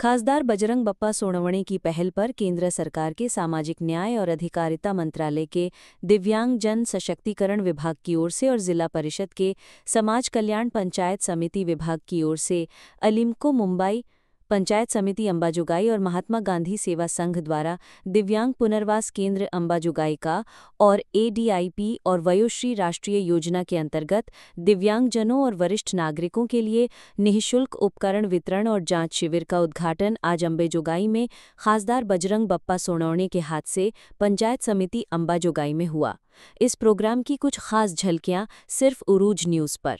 खासदार बजरंग बप्पा सोनवणे की पहल पर केंद्र सरकार के सामाजिक न्याय और अधिकारिता मंत्रालय के दिव्यांग जन सशक्तिकरण विभाग की ओर से और जिला परिषद के समाज कल्याण पंचायत समिति विभाग की ओर से अलिम्को मुंबई पंचायत समिति अंबाजुगाई और महात्मा गांधी सेवा संघ द्वारा दिव्यांग पुनर्वास केंद्र अंबाजुगाई का और ADIP और वयोश्री राष्ट्रीय योजना के अंतर्गत दिव्यांगजनों और वरिष्ठ नागरिकों के लिए निःशुल्क उपकरण वितरण और जांच शिविर का उद्घाटन आज अंबाजुगाई में खासदार बजरंग बप्पा सोनवणे के हाथ से पंचायत समिति अंबाजुगाई में हुआ। इस प्रोग्राम की कुछ खास झलकियां सिर्फ उरूज न्यूज पर।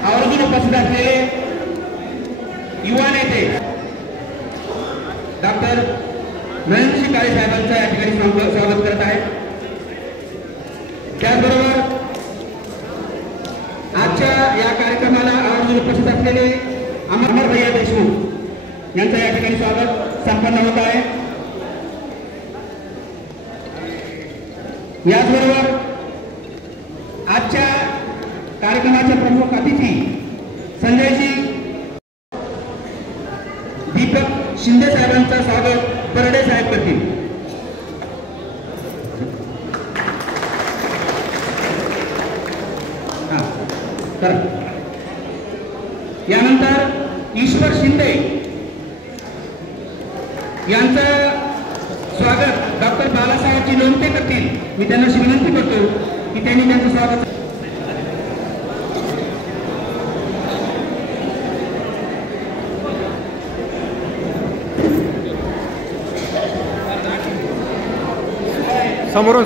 आवर्जून उपस्थित असलेले युवा नेते डॉक्टर नरेंद्र काळे साहेबांचं या ठिकाणी स्वागत करत आहे। त्याचबरोबर आजच्या या कार्यक्रमाला आवर्जून उपस्थित असलेले अमर भैया देशमुख यांचं या ठिकाणी स्वागत संपन्न होत आहे। याचबरोबर आजच्या कार्यक्रमाचे प्रमुख अतिथी संजयजी दीपक शिंदे साहेबांचं स्वागत परडे साहेब करतील। यानंतर ईश्वर शिंदे यांचं स्वागत डॉक्टर बालासाहेबजी लोणते करतील। मी त्यांना विनंती करतो की त्यांनी त्यांचं स्वागत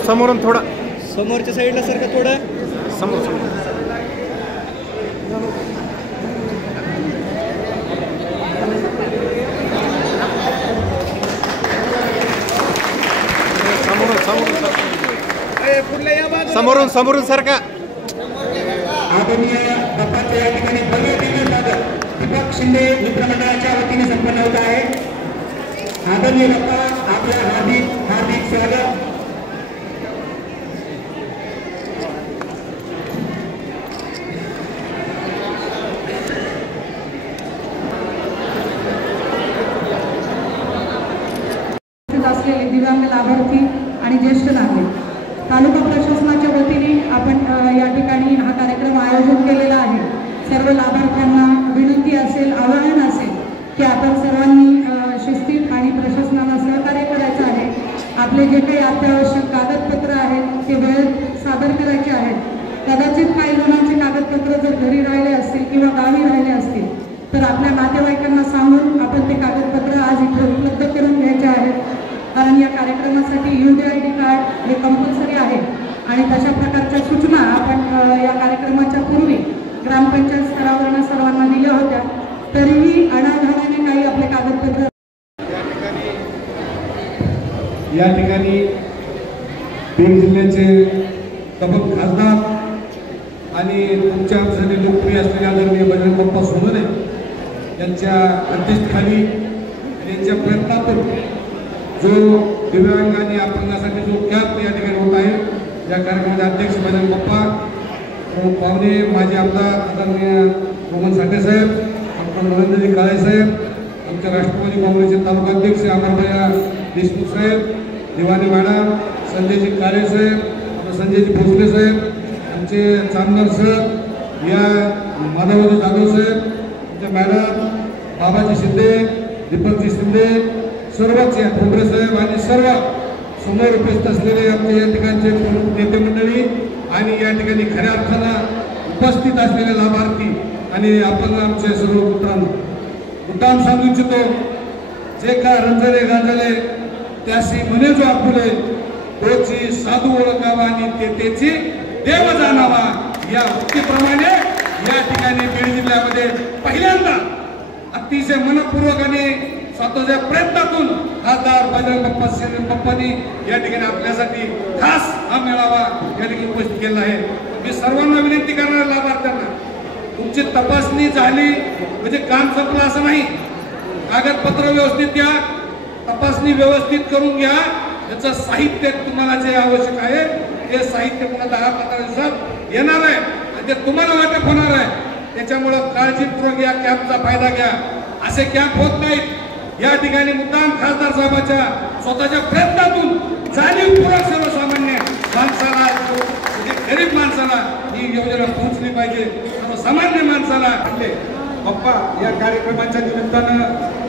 समोरून थोडा समोरच्या साईडला सारखं थोडं समोर समोरून सारखा आदरणीय बाप्पाच्या या ठिकाणी भव्य दिव्य स्वागत दीपक शिंदे मित्रमंडळाच्या वतीने संपन्न होत आहे। आदरणीय बाप्पा आपल्या हार्दिक स्वागत। असलेले दिव्यांग लाभार्थी आणि ज्येष्ठ नागरिक तालुका प्रशासनाच्या वतीने आपण या ठिकाणी हा कार्यक्रम आयोजित केलेला आहे। सर्व लाभार्थ्यांना विनंती असेल, आवाहन असेल की आपण सर्वांनी शिस्तीत आणि प्रशासनाला सहकार्य करायचं आहे। आपले जे काही अत्यावश्यक कागदपत्र आहेत ते वेळेत सादर करायचे आहेत। कदाचित काही जणांचे कागदपत्र जर घरी राहिले असतील किंवा गावी राहिले असतील तर आपल्या नातेवाईकांना सांगून आपण ते कागदपत्र आज इथे उपलब्ध करून घ्यायचे आहेत। कारण या कार्यक्रमासाठी UDID कार्ड हे कंपल्सरी आहे आणि तशा प्रकारच्या सूचना आपण या कार्यक्रमाच्या पूर्वी ग्रामपंचायत स्तरावरून सर्वांना दिल्या होत्या, तरीही अनाधाराने काही आपले कागदपत्र या ठिकाणी बीड जिल्ह्याचे प्रमुख खासदार आणि तुमच्यासाठी लोकप्रिय असलेले आदरणीय बजरंग बप्पा सोनवणे यांच्या अध्यक्षतेखाली यांच्या प्रयत्नातून जो दिव्यांग आणि अपंगासाठी जो कॅम्प या ठिकाणी होत आहे, या कार्यक्रमाचे अध्यक्ष बजरंग बप्पा पाहुणे माजी आमदार आदरणीय मोहन साठे साहेब, डॉक्टर नरेंद्रजी काळे साहेब, आमच्या राष्ट्रवादी काँग्रेसचे तालुका अध्यक्ष अमरभैया देशमुख साहेब, दिवाणी मॅडम, संजयजी काळे साहेब, संजयजी भोसले साहेब, आमचे चांदर सर, या माधवजी जाधव साहेब, आमच्या मॅडम बाबाजी शिंदे, दीपकजी शिंदे, सर्वच या भोगरे साहेब आणि सर्व समोर उपस्थित असलेले आमचे या ठिकाणचे नेते मंडळी आणि या ठिकाणी खऱ्या अर्थानं उपस्थित असलेले लाभार्थी आणि आपण आमचे सर्व मित्रांनो, मुद्दाम सांगू इच्छितो, जे का रंजले गांजले त्यासी म्हणे जो आपुले तोची साधू ओळखावा आणि तेची देव जाणावा, या उक्तीप्रमाणे या ठिकाणी बीड जिल्ह्यामध्ये पहिल्यांदा अतिशय मनपूर्वकाने स्वतःच्या प्रयत्नातून खासदार बजरंग बप्पांनी या ठिकाणी आपल्यासाठी खास हा मेळावा या ठिकाणी उपस्थित केला आहे। मी सर्वांना विनंती करणार लाभार्थ्यांना, तुमची तपासणी झाली म्हणजे काम संपलं असं नाही। कागदपत्र व्यवस्थित घ्या, तपासणी व्यवस्थित करून घ्या। याचं साहित्य तुम्हाला जे आवश्यक आहे ते साहित्य पुन्हा 10-15 दिवसात येणार आहे आणि ते तुम्हाला वाटप होणार आहे। त्याच्यामुळं काळजीपूर्वक या कॅम्पचा फायदा घ्या. असे कॅम्प होत नाहीत. या ठिकाणी मुद्दाम खासदार साहेबांच्या स्वतःच्या प्रयत्नातून जाणीवपूर्वक सर्वसामान्य माणसाला, गरीब माणसाला ही योजना पोहोचली पाहिजे. सर्वसामान्य माणसाला आणले. पप्पा, या कार्यक्रमाच्या निमित्तानं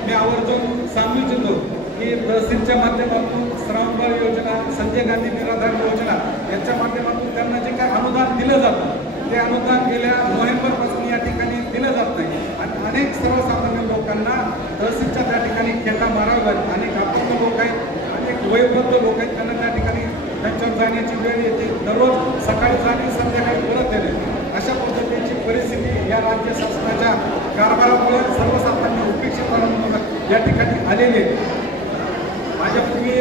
मी आवर्जून सांगू इच्छितो की तहसीलच्या माध्यमातून श्रावणबाळ योजना, संजय गांधी निराधार योजना यांच्या माध्यमातून त्यांना जे काही अनुदान दिलं जातं ते अनुदान गेल्या नोव्हेंबरपासून या ठिकाणी दिलं जात नाही. आणि अनेक सर्वसामान्य लोकांना तहसीलच्या त्या ठिकाणी खेटा मारावा लागतो. अनेक अपंग लोक आहेत, अनेक वयोवृद्ध लोक आहेत, त्यांना त्या ठिकाणी त्यांच्यावर जाण्याची वेळ येते. दररोज सकाळी जाणे, संध्याकाळी परत येणे, अशा पद्धतीची परिस्थिती या राज्य शासनाच्या कारभारामुळे सर्वसामान्य उपेक्षित या ठिकाणी आलेले. माझ्यापूर्वी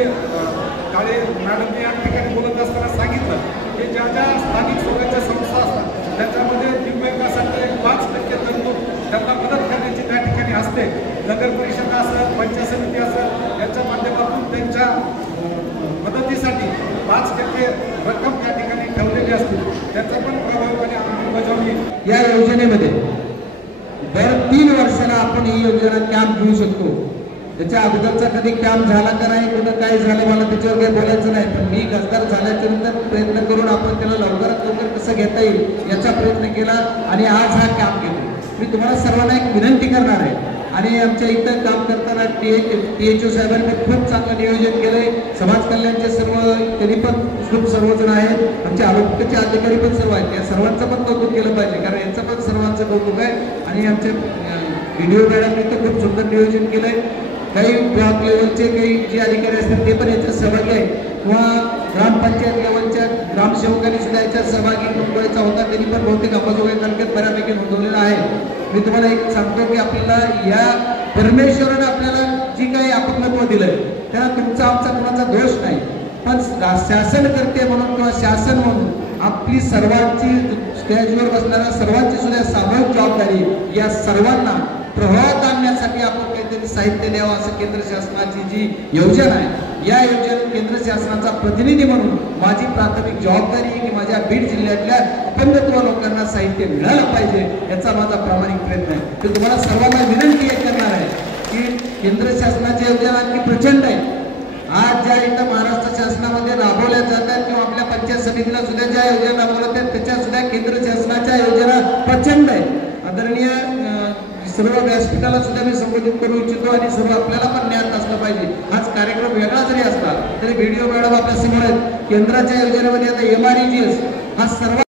काळे मॅडमने या ठिकाणी बोलत असताना सांगितलं की ज्या ज्या स्थानिक स्वराज्य संस्था असतात त्याच्यामध्ये दिव्यांगासाठी 5% तरतूद त्यांना मदत करण्याची त्या ठिकाणी असते. नगर परिषद असेल, पंचायत समिती असेल, यांच्या माध्यमातून त्यांच्या मदतीसाठी 5% रक्कम त्या ठिकाणी ठेवलेली असते. त्याचा पण प्रभावीपणे अंमलबजावणी या योजनेमध्ये दर 3 वर्षाला आपण ही योजना कॅम्प घेऊ शकतो. त्याच्या अगोदरचा कधी कॅम्प झाला का नाही, कुठं काय झालं मला त्याच्यावर काही बोलायचं नाही. पण मी खासदार झाल्याच्या नंतर प्रयत्न करून आपण त्याला लवकरात लवकर कसं घेता येईल याचा प्रयत्न केला आणि आज हा कॅम्प घेतो. मी तुम्हाला सर्वांना एक विनंती करणार आहे. आणि आमच्या इथं काम करताना THO साहेबांनी खूप चांगलं नियोजन केलंय. समाज कल्याणचे सर्व त्यांनी पण खूप सर्वजण आहेत. आमचे आरोग्याचे अधिकारी पण सर्व आहेत. या सर्वांचं पण कौतुक केलं पाहिजे, कारण यांचं पण सर्वांचं कौतुक आहे. आणि आमचे व्हिडिओ मॅडमने तर खूप सुंदर नियोजन केलंय. काही ब्लॉक लेवलचे काही जे अधिकारी असतात ते पण याच्यात सहभागी आहे, किंवा ग्रामपंचायत लेवलच्या ग्रामसेवकांनी सुद्धा याच्यात सहभागी नोंदवायचा होता. त्यांनी पण बहुतेक अंबाजोगाई तालुक्यात बऱ्यापैकी नोंदवलेला आहे. मी तुम्हाला एक सांगतो की आपल्याला या परमेश्वरानं आपल्याला जी काही अपंगत्व दिलंय त्याला तुमचा आमचा कोणाचा दोष नाही. पण शासन करते म्हणून किंवा शासन म्हणून आपली सर्वांची, स्टेजवर बसणाऱ्या सर्वांची सुद्धा सामूहिक जबाबदारी या सर्वांना प्रभावात आणण्यासाठी आपण काहीतरी साहित्य द्यावं, असं केंद्र शासनाची जी योजना आहे या योजनेत केंद्र शासनाचा प्रतिनिधी म्हणून माझी प्राथमिक जबाबदारी आहे की माझ्या बीड जिल्ह्यातल्या अपंगत्व लोकांना साहित्य मिळालं पाहिजे, याचा माझा प्रामाणिक प्रयत्न आहे. तर तुम्हाला सर्वांना विनंती करणार आहे की केंद्र शासनाची योजना आणखी प्रचंड आहे. आज ज्या इथं महाराष्ट्र शासनामध्ये राबवल्या जातात किंवा आपल्या पंचायत समितीला सुद्धा ज्या योजना राबवल्या आहेत त्याच्या सुद्धा केंद्र शासनाच्या योजना प्रचंड आहेत. आदरणीय सर्व व्यासपीठाला सुद्धा मी संबोधित करू इच्छितो आणि सर्व आपल्याला पण ज्ञात असलं पाहिजे. हाच कार्यक्रम वेगळा जरी असला तरी व्हिडिओ मॅडम आपल्या समोर आहेत. केंद्राच्या योजनेमध्ये आता MREGS हा सर्व